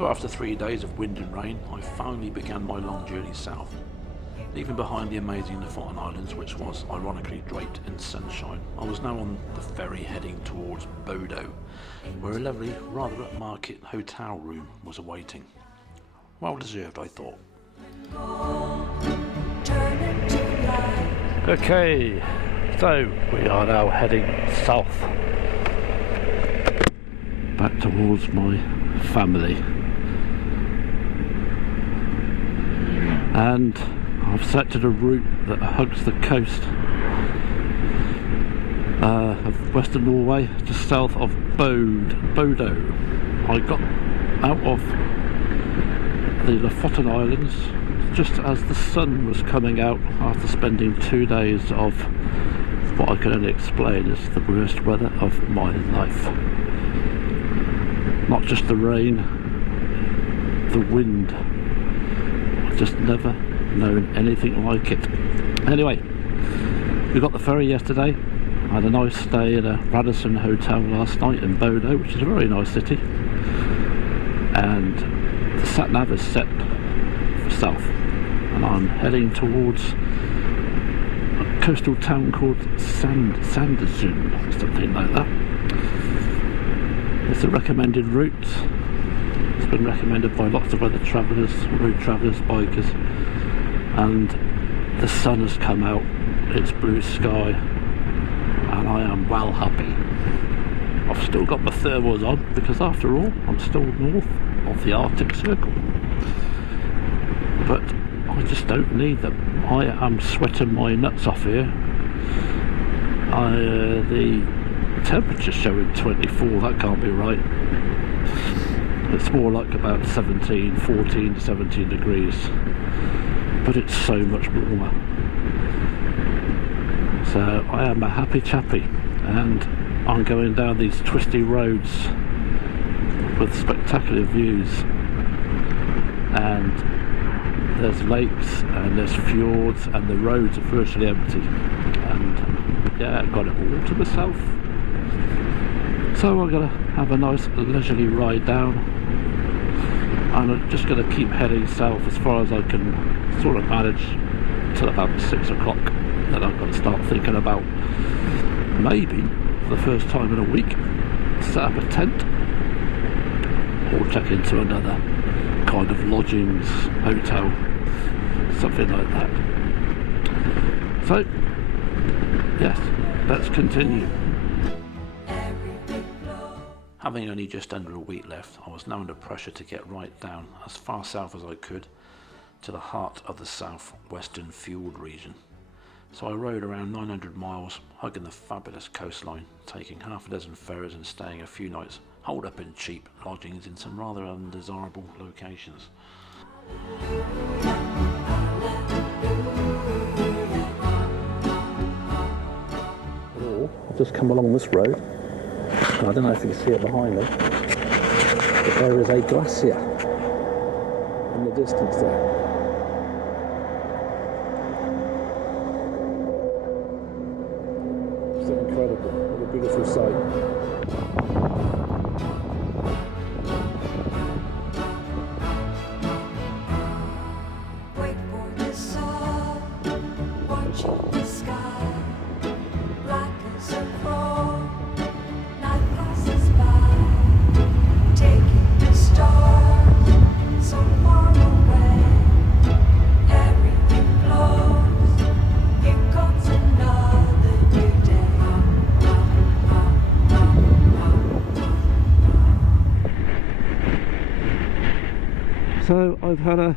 So after 3 days of wind and rain, I finally began my long journey south, leaving behind the amazing Lofoton Islands, which was ironically draped in sunshine. I was now on the ferry heading towards Bodo, where a lovely, rather upmarket hotel room was awaiting. Well deserved, I thought. Okay, so we are now heading south, back towards my family, and I've selected a route that hugs the coast of Western Norway, just south of Bodo. I got out of the Lofoten Islands just as the sun was coming out after spending 2 days of what I can only explain as the worst weather of my life. Not just the rain, the wind. I've just never known anything like it. Anyway, we got the ferry yesterday. I had a nice stay at a Radisson hotel last night in Bodo, which is a very nice city. And the sat nav is set for south, and I'm heading towards a coastal town called Sandersund, or something like that. It's a recommended route. It's been recommended by lots of other travellers, road travellers, bikers, and the sun has come out, it's blue sky, and I am well happy. I've still got my thermals on because after all I'm still north of the Arctic Circle, but I just don't need them. I am sweating my nuts off here. The temperature's showing 24, that can't be right. It's more like about 14 to 17 degrees, but it's so much warmer. So I am a happy chappy, and I'm going down these twisty roads with spectacular views, and there's lakes and there's fjords, and the roads are virtually empty, and yeah, I've got it all to myself. So I'm going to have a nice leisurely ride down, and I'm just going to keep heading south as far as I can sort of manage till about 6 o'clock. Then I've got to start thinking about maybe for the first time in a week set up a tent or check into another kind of lodgings, hotel, something like that. So yes, let's continue. Having only just under a week left, I was now under pressure to get right down as far south as I could to the heart of the southwestern fjord region. So I rode around 900 miles, hugging the fabulous coastline, taking half a dozen ferries and staying a few nights holed up in cheap lodgings in some rather undesirable locations. Or I've just come along this road. I don't know if you can see it behind me, but there is a glacier in the distance there. It's incredible, what a beautiful sight. So I've had a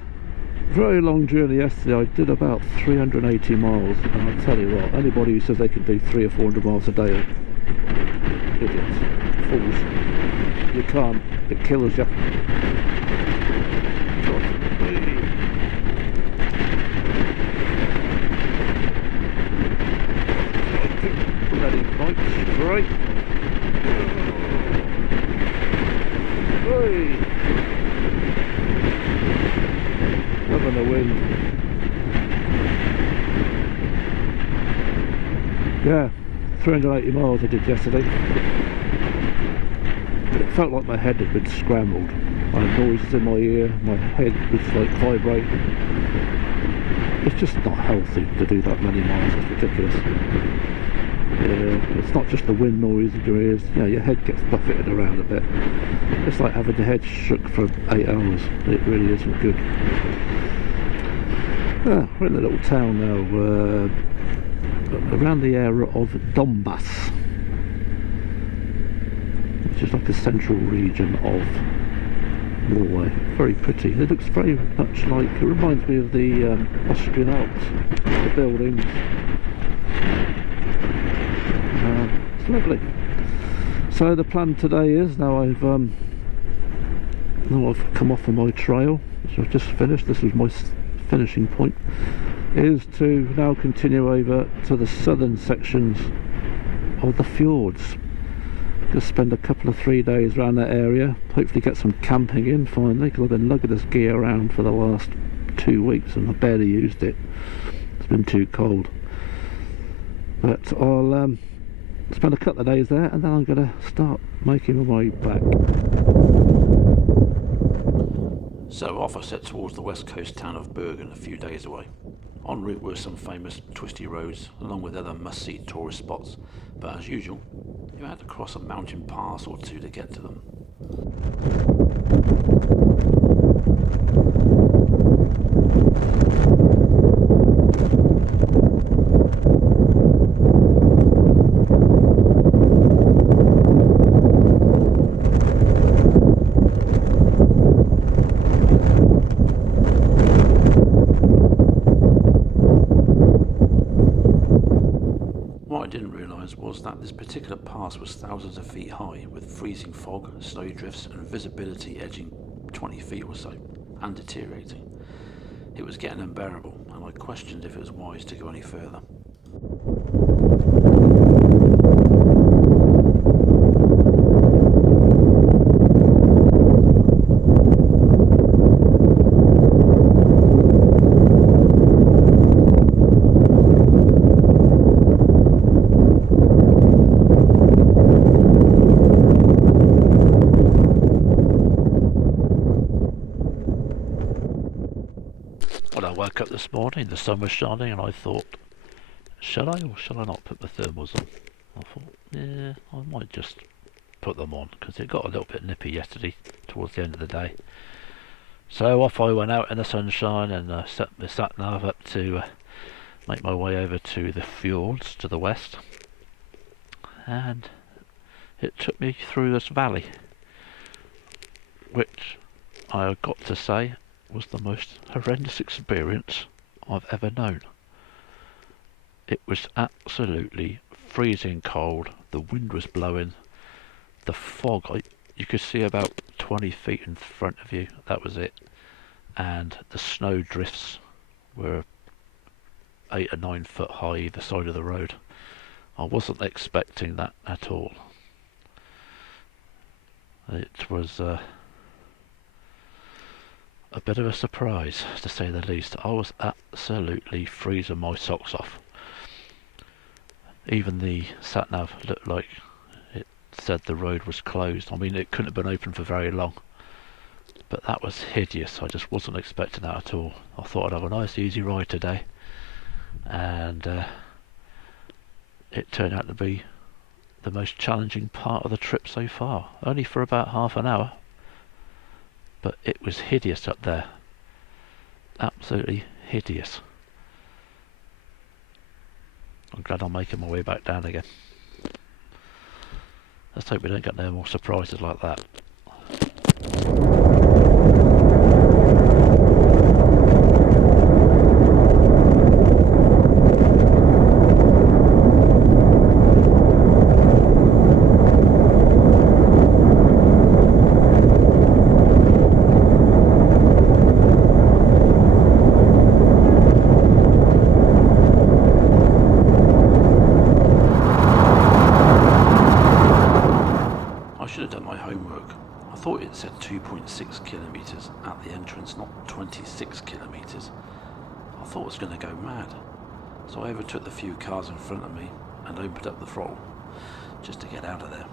very long journey yesterday. I did about 380 miles, and I'll tell you what, anybody who says they can do 300 or 400 miles a day are idiots, fools. You can't, it kills you. Bloody bikes, right? Loving the wind. Yeah, 380 miles I did yesterday. It felt like my head had been scrambled. I had noises in my ear, my head was like vibrating. It's just not healthy to do that many miles, it's ridiculous. It's not just the wind noise in your ears, you know, your head gets buffeted around a bit. It's like having your head shook for 8 hours. It really isn't good. We're in a little town now, around the area of Donbass, which is like a central region of Norway. Very pretty. It looks very much like, it reminds me of the Austrian Alps, the buildings. It's lovely. So the plan today is, now I've come off of my trail, which I've just finished, this was my finishing point, is to now continue over to the southern sections of the fjords. Just spend a couple of 3 days around that area, hopefully get some camping in finally, because I've been lugging this gear around for the last 2 weeks and I barely used it. It's been too cold. But I'll spend a couple of days there and then I'm going to start making my way back. So off I set towards the west coast town of Bergen, a few days away. En route were some famous twisty roads along with other must-see tourist spots, but as usual you had to cross a mountain pass or two to get to them. Was that this particular pass was thousands of feet high, with freezing fog, snow drifts and visibility edging 20 feet or so, and deteriorating. It was getting unbearable, and I questioned if it was wise to go any further. Up this morning, the sun was shining, and I thought, shall I or shall I not put the thermals on? I thought, yeah, I might just put them on, because it got a little bit nippy yesterday towards the end of the day. So off I went out in the sunshine and set my sat nav up to make my way over to the fjords to the west, and it took me through this valley, which I got to say was the most horrendous experience I've ever known. It was absolutely freezing cold, the wind was blowing, the fog, you could see about 20 feet in front of you, that was it, and the snow drifts were 8 or 9 foot high either side of the road. I wasn't expecting that at all. It was a bit of a surprise, to say the least. I was absolutely freezing my socks off. Even the sat-nav looked like it said the road was closed. I mean, it couldn't have been open for very long. But that was hideous. I just wasn't expecting that at all. I thought I'd have a nice easy ride today. And it turned out to be the most challenging part of the trip so far. Only for about half an hour. But it was hideous up there. Absolutely hideous. I'm glad I'm making my way back down again. Let's hope we don't get no more surprises like that. It said 2.6 kilometres at the entrance, not 26 kilometres. I thought I was going to go mad, so I overtook the few cars in front of me and opened up the throttle just to get out of there.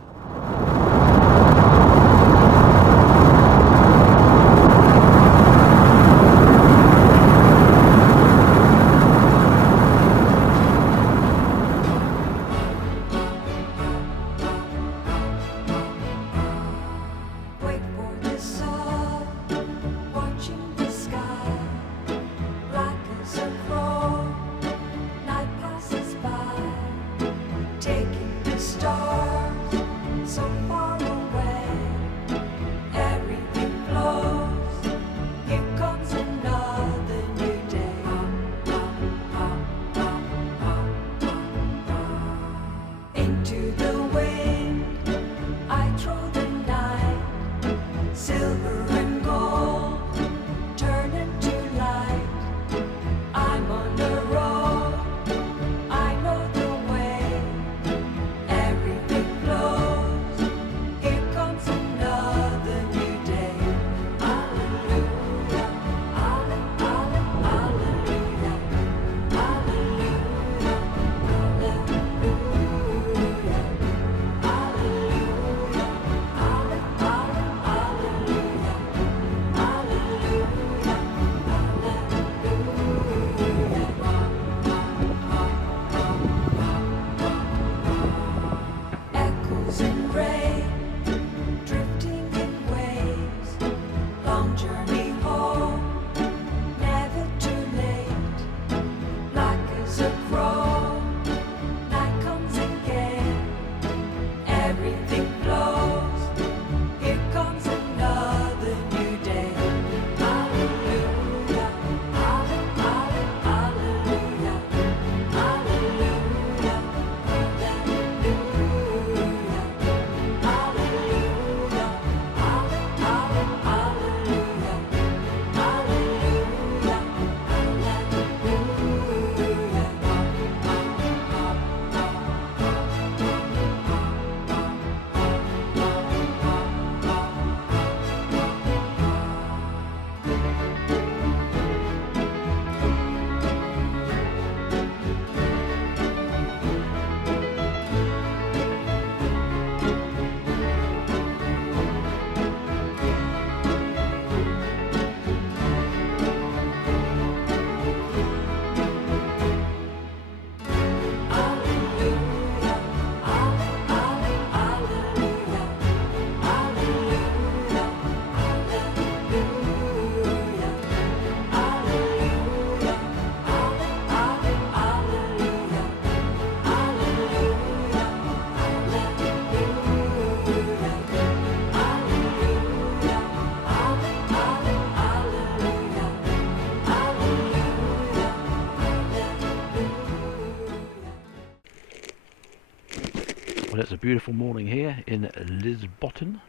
Well, it's a beautiful morning here in Lofoton,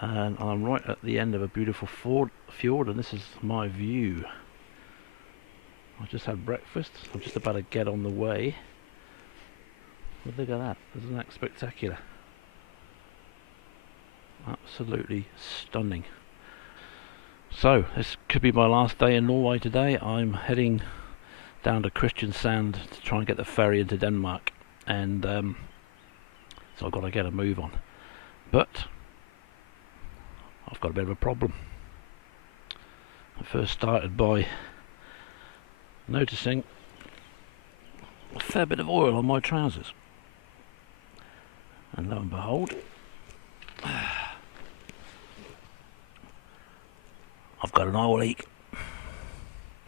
and I'm right at the end of a beautiful fjord, and this is my view. I just had breakfast. I'm just about to get on the way. But look at that! Isn't that spectacular? Absolutely stunning. So this could be my last day in Norway today. I'm heading down to Kristiansand to try and get the ferry into Denmark, and so I've got to get a move on. But I've got a bit of a problem. I first started by noticing a fair bit of oil on my trousers, and lo and behold, I've got an oil leak.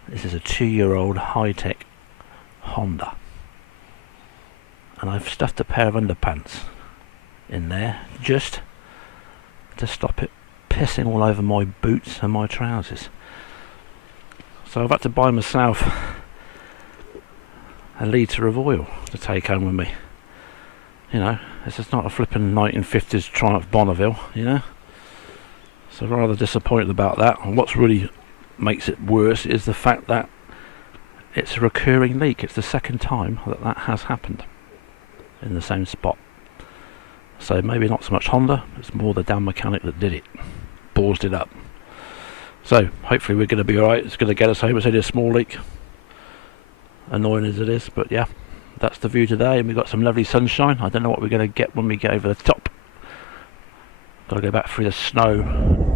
This is a 2-year-old high-tech Honda, and I've stuffed a pair of underpants in there just to stop it pissing all over my boots and my trousers. So I've had to buy myself a litre of oil to take home with me. You know, this is not a flipping 1950s Triumph Bonneville, you know. So rather disappointed about that. And what's really makes it worse is the fact that it's a recurring leak. It's the second time that that has happened in the same spot. So maybe not so much Honda, it's more the damn mechanic that did it. Ballsed it up. So hopefully we're going to be alright. It's going to get us home. It's only a small leak, annoying as it is, but yeah, that's the view today, and we've got some lovely sunshine. I don't know what we're going to get when we get over the top. Got to go back through the snow.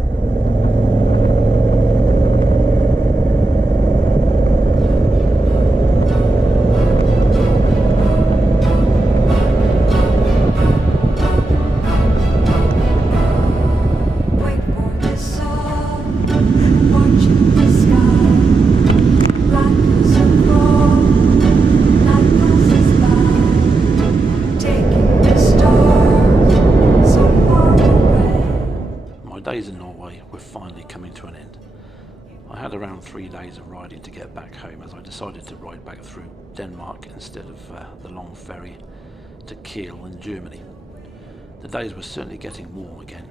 Days in Norway were finally coming to an end. I had around 3 days of riding to get back home, as I decided to ride back through Denmark instead of the long ferry to Kiel in Germany. The days were certainly getting warm again,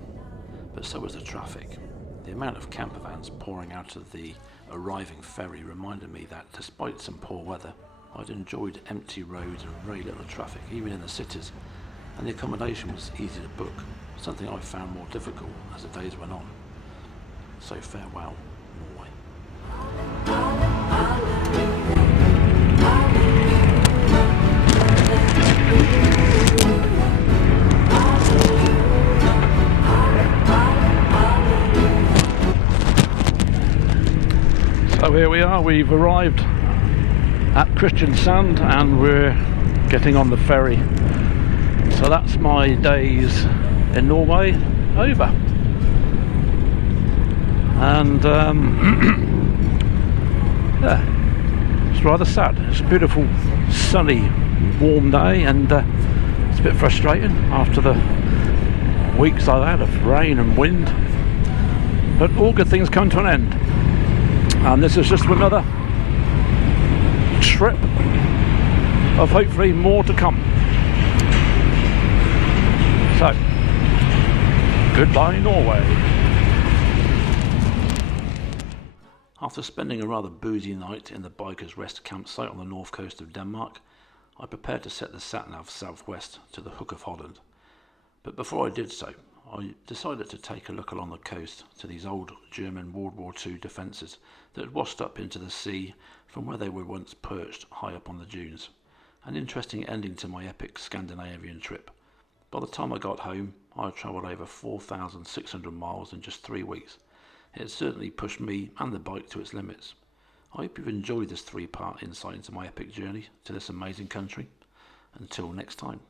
but so was the traffic. The amount of camper vans pouring out of the arriving ferry reminded me that despite some poor weather, I'd enjoyed empty roads and very little traffic, even in the cities, and the accommodation was easy to book, something I found more difficult as the days went on. So farewell, Norway. So here we are, we've arrived at Kristiansand and we're getting on the ferry. So that's my days in Norway over, and yeah, it's rather sad. It's a beautiful sunny warm day, and it's a bit frustrating after the weeks I've had of rain and wind, but all good things come to an end, and this is just another trip of hopefully more to come. So goodbye, Norway. After spending a rather boozy night in the Bikers Rest campsite on the north coast of Denmark, I prepared to set the sat-nav southwest to the Hook of Holland. But before I did so, I decided to take a look along the coast to these old German World War II defences that had washed up into the sea from where they were once perched high up on the dunes. An interesting ending to my epic Scandinavian trip. By the time I got home, I had travelled over 4,600 miles in just 3 weeks. It certainly pushed me and the bike to its limits. I hope you've enjoyed this 3-part insight into my epic journey to this amazing country. Until next time.